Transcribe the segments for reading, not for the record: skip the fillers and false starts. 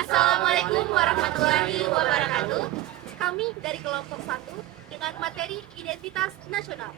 Assalamualaikum warahmatullahi wabarakatuh. Kami dari kelompok 1 dengan materi identitas nasional.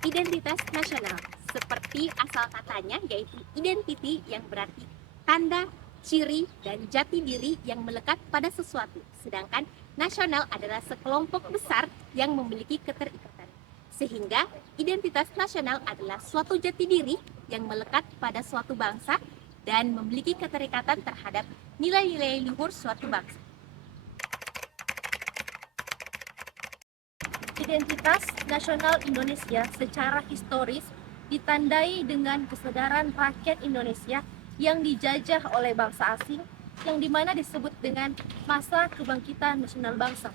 Identitas nasional, seperti asal katanya, yaitu identity yang berarti tanda, ciri, dan jati diri yang melekat pada sesuatu. Sedangkan nasional adalah sekelompok besar yang memiliki keterikatan. Sehingga identitas nasional adalah suatu jati diri yang melekat pada suatu bangsa dan memiliki keterikatan terhadap nilai-nilai luhur suatu bangsa. Identitas nasional Indonesia secara historis ditandai dengan kesadaran rakyat Indonesia yang dijajah oleh bangsa asing, yang dimana disebut dengan masa kebangkitan nasional bangsa.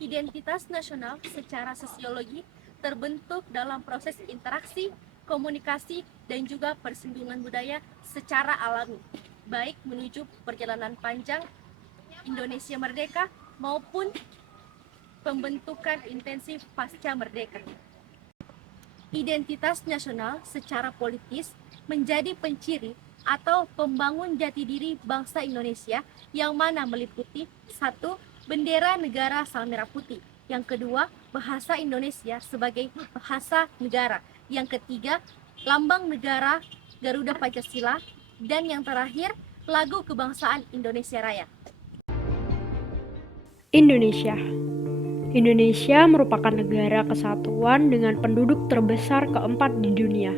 Identitas nasional secara sosiologi terbentuk dalam proses interaksi, komunikasi, dan juga persinggungan budaya secara alami, baik menuju perjalanan panjang Indonesia merdeka maupun pembentukan intensif pasca merdeka. Identitas nasional secara politis menjadi penciri atau pembangun jati diri bangsa Indonesia yang mana meliputi 1. Bendera negara sal merah putih. Yang kedua, bahasa Indonesia sebagai bahasa negara. Yang ketiga, lambang negara Garuda Pancasila. Dan yang terakhir, lagu kebangsaan Indonesia Raya. Indonesia merupakan negara kesatuan dengan penduduk terbesar keempat di dunia.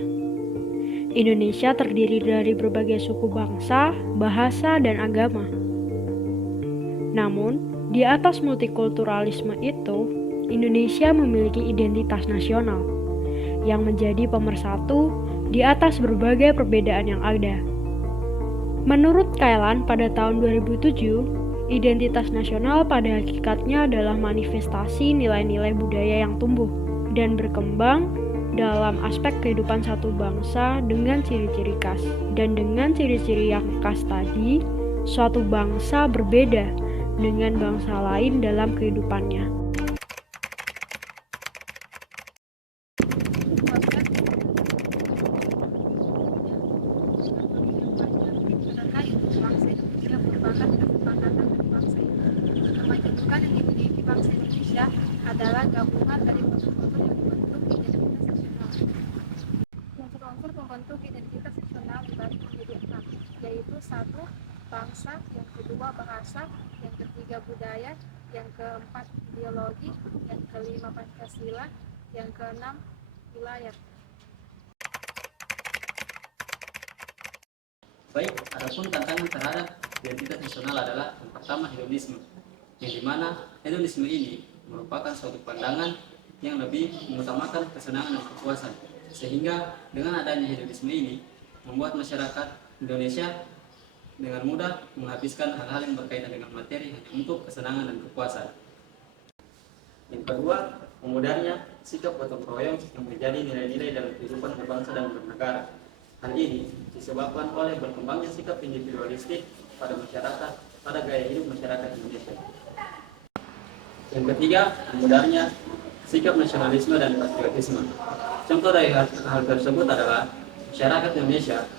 Indonesia terdiri dari berbagai suku bangsa, bahasa, dan agama. Namun, di atas multikulturalisme itu, Indonesia memiliki identitas nasional yang menjadi pemersatu di atas berbagai perbedaan yang ada. Menurut Kailan pada tahun 2007, identitas nasional pada hakikatnya adalah manifestasi nilai-nilai budaya yang tumbuh dan berkembang dalam aspek kehidupan satu bangsa dengan ciri-ciri khas. Dan dengan ciri-ciri yang khas tadi, suatu bangsa berbeda dengan bangsa lain dalam kehidupannya. Kemajuan yang dimiliki bangsa Indonesia adalah gabungan dari unsur-unsur yang membentuk identitas nasional. Unsur-unsur pembentuk identitas nasional dibagi menjadi 6, yaitu 1. Bangsa, yang kedua bahasa, yang ketiga budaya, yang keempat ideologi, yang kelima Pancasila, yang keenam wilayah. Baik, adapun tantangan terhadap identitas nasional adalah yang pertama hedonisme, yang dimana hedonisme ini merupakan suatu pandangan yang lebih mengutamakan kesenangan dan kepuasan, sehingga dengan adanya hedonisme ini membuat masyarakat Indonesia dengan mudah menghabiskan hal-hal yang berkaitan dengan materi hanya untuk kesenangan dan kepuasan. Yang kedua, memudarnya sikap gotong royong yang menjadi nilai-nilai dalam kehidupan berbangsa dan bernegara. Hal ini disebabkan oleh berkembangnya sikap individualistik pada masyarakat, pada gaya hidup masyarakat Indonesia. Yang ketiga, memudarnya sikap nasionalisme dan patriotisme. Contoh dari hal tersebut adalah masyarakat Indonesia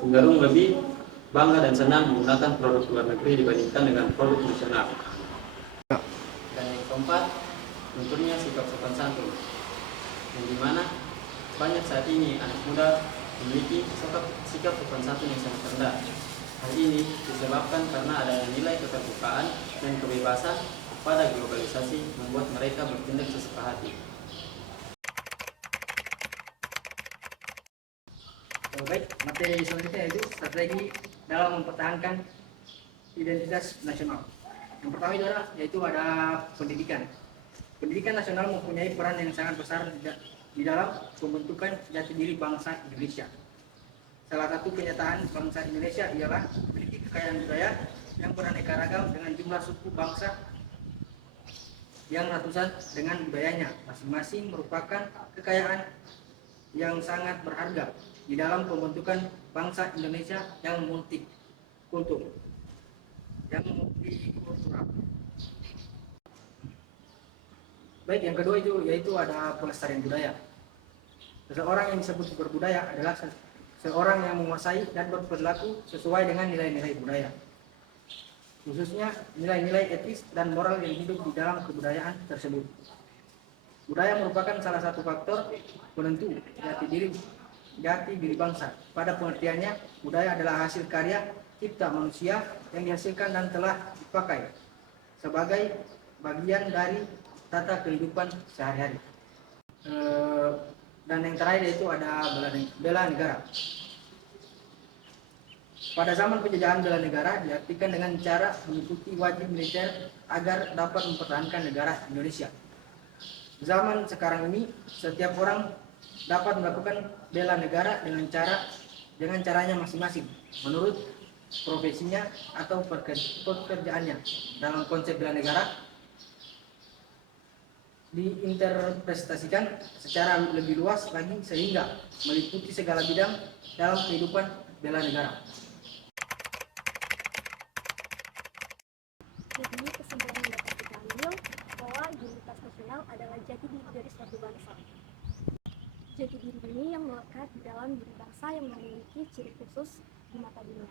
cenderung lebih bangga dan senang menggunakan produk luar negeri dibandingkan dengan produk nasional. Dan yang keempat, tentunya sikap sopan santun, yang dimana banyak saat ini anak muda memiliki sikap sopan santun yang sangat rendah. Hal ini disebabkan karena adanya nilai keterbukaan dan kebebasan pada globalisasi membuat mereka bertindak sesuka hati. Baik, materi selanjutnya yaitu strategi dalam mempertahankan identitas nasional. Yang pertama yaitu ada pendidikan. Pendidikan nasional mempunyai peran yang sangat besar di dalam pembentukan jati diri bangsa Indonesia. Salah satu kenyataan bangsa Indonesia ialah memiliki kekayaan budaya yang beraneka ragam dengan jumlah suku bangsa yang ratusan dengan budayanya. Masing-masing merupakan kekayaan yang sangat berharga di dalam pembentukan bangsa Indonesia yang multikultural. Baik, yang kedua itu yaitu ada pelestarian budaya. Seseorang yang disebut berbudaya adalah seorang yang menguasai dan berperilaku sesuai dengan nilai-nilai budaya, khususnya nilai-nilai etis dan moral yang hidup di dalam kebudayaan tersebut. Budaya merupakan salah satu faktor penentu jati diri bangsa. Pada pengertiannya, budaya adalah hasil karya cipta manusia yang dihasilkan dan telah dipakai sebagai bagian dari tata kehidupan sehari-hari. Dan yang terakhir yaitu ada bela negara. Pada zaman penjajahan, bela negara diartikan dengan cara mengikuti wajib militer agar dapat mempertahankan negara Indonesia. Zaman sekarang ini, setiap orang dapat melakukan bela negara dengan caranya masing-masing, menurut profesinya atau pekerjaannya. Dalam konsep bela negara diinterpretasikan secara lebih luas lagi sehingga meliputi segala bidang dalam kehidupan bela negara. Jadi kesimpulan yang dapat kita ambil bahwa identitas nasional adalah jati diri dari suatu bangsa. Jati diri ini yang melekat di dalam diri bangsa yang memiliki ciri khusus di mata dunia.